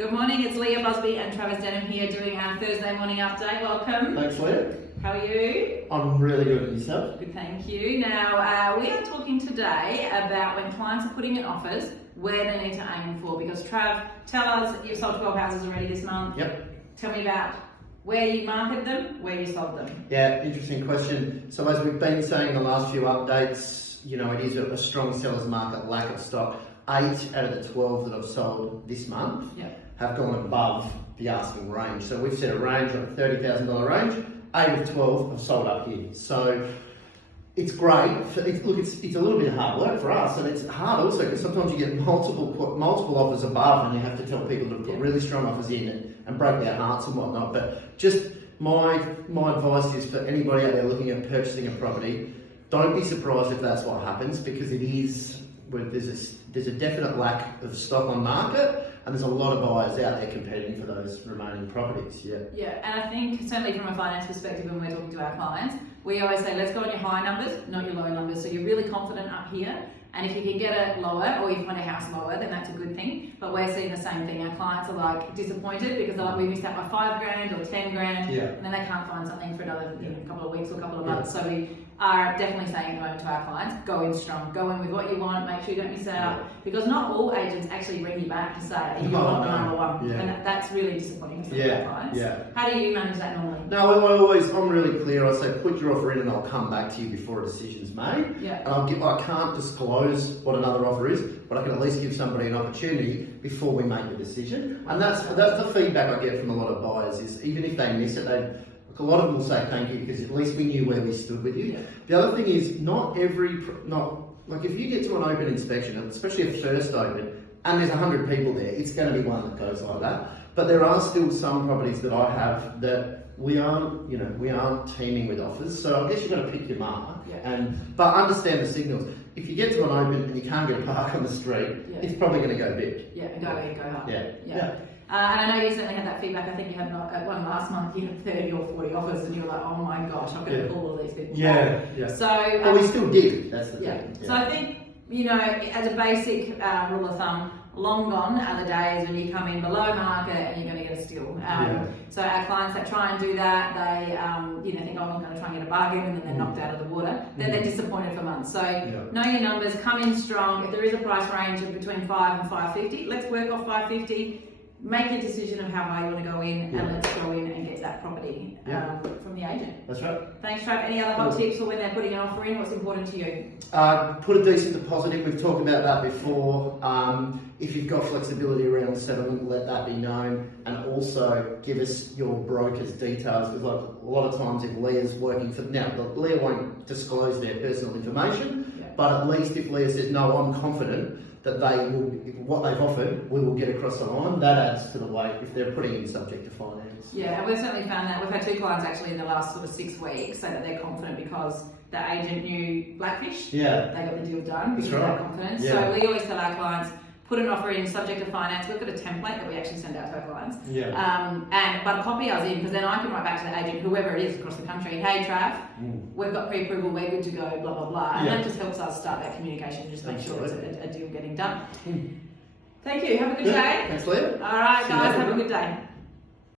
Good morning, it's Leah and Travis here doing our Thursday morning update. Welcome. Thanks, Leah. How are you? I'm really good. And yourself? Good, thank you. Now, we are talking today about when clients are putting in offers, where they need to aim for. Because Trav, tell us, you've sold 12 houses already this month. Yep. Tell me about where you marketed them, where you sold them. Yeah, interesting question. So as we've been saying in the last few updates, you know, it is a strong seller's market, lack of stock. 8 out of the 12 that I've sold this month have gone above the asking range. So we've set a range of $30,000 range. 8 of 12 have sold up here. So it's great. It's a little bit of hard work for us, and it's hard also because sometimes you get multiple offers above, and you have to tell people to put really strong offers in and break their hearts and whatnot. But just my advice is for anybody out there looking at purchasing a property, don't be surprised if that's what happens, because it is where there's a definite lack of stock on market, and there's a lot of buyers out there competing for those remaining properties. Yeah, and I think certainly from a finance perspective, when we're talking to our clients, we always say let's go on your high numbers, not your low numbers. So you're really confident up here, and if you can get it lower, or you find a house lower, then that's a good thing. But we're seeing the same thing. Our clients are like disappointed because they're like, we missed out by $5,000 or $10,000, and then they can't find something for another couple of weeks or a couple of months. So we are definitely saying at the moment to our clients, go in strong, go in with what you want, make sure you don't miss out, because not all agents actually ring you back to say you want number one, and that's really disappointing to our clients. How do you manage that normally? No, I'm really clear. I say put your offer in, and I'll come back to you before a decision's made. And I can't disclose what another offer is, but I can at least give somebody an opportunity before we make the decision. And that's the feedback I get from a lot of buyers is even if they miss it, a lot of them will say thank you because at least we knew where we stood with you. The other thing is like if you get to an open inspection, especially a first open, and there's 100 people there, it's going to be one that goes like that. But there are still some properties that I have that we aren't teaming with offers. So I guess you've got to pick your mark, but understand the signals. If you get to an open and you can't get a park on the street, it's probably going to go big. Go hard. And I know you certainly had that feedback. I think you had one last month, you had 30 or 40 offers, and you were like, oh my gosh, I'm going to call all these people. So, but we still did. That's the thing. So I think, as a basic rule of thumb, long gone are the days when you come in below market and you're going to get a steal. So our clients that try and do that, they think, oh, I'm going to try and get a bargain, and then they're knocked out of the water. Then they're disappointed for months. So know your numbers, come in strong. If there is a price range of between 5 and 550, let's work off 550. Make a decision of how high you want to go in, and let's go in and get that property from the agent. That's right. Thanks, Trav. Any other hot tips for when they're putting an offer in? What's important to you? Put a decent deposit in. We've talked about that before. If you've got flexibility around settlement, let that be known, and also give us your broker's details. Because like a lot of times, if Leah's working for Leah won't disclose their personal information, but at least if Leah says no, I'm confident that what they've offered, we will get across the line. That adds to the weight if they're putting in subject to finance. Yeah, and we've certainly found that. We've had 2 clients actually in the last sort of 6 weeks say that they're confident because the agent knew Blackfish. They got the deal done because of that confidence. So we always tell our clients, put an offer in subject to finance. We've got a template that we actually send out to our clients. But copy us in, because then I can write back to the agent, whoever it is across the country, hey Trav, we've got pre-approval, we're good to go, blah, blah, blah. And that just helps us start that communication and just make sure it's a deal getting done. Thank you. Have a good day. Thanks, Leah. All right, guys, have a good day.